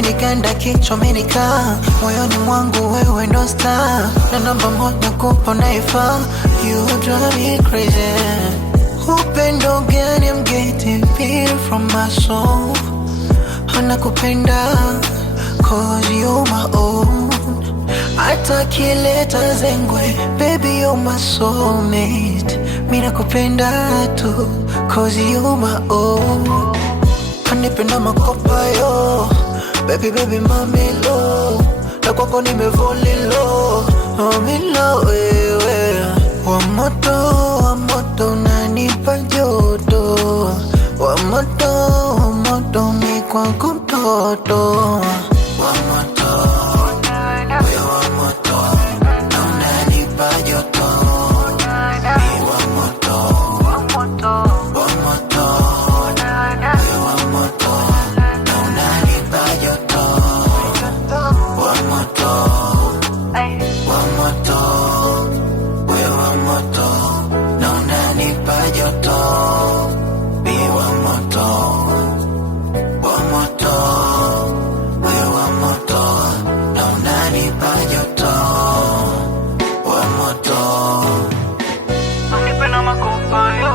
umeniganda kichwa umenika moyoni mwangu wewe ndo star na namba moja kupo naifa. You drive me crazy. Upendo gani I'm getting feel from my soul. Nakupenda cause you my own. Hata kileta zengwe baby you my soulmate. Mimi nakupenda tu cause you my own. Kanipenda makopa yo baby baby mami lo. Na kwako nimevoli lo milo wewe. Wa moto unanipa joto. Wa moto mi kwako mtoto. Wa moto we wa moto na unanipa joto. Mi wa moto we wa moto na unanipa joto. Wa moto we wa moto na unanipa joto. Mi wa moto we wa moto na unanipa joto. Wa moto Unanipenda makopa yo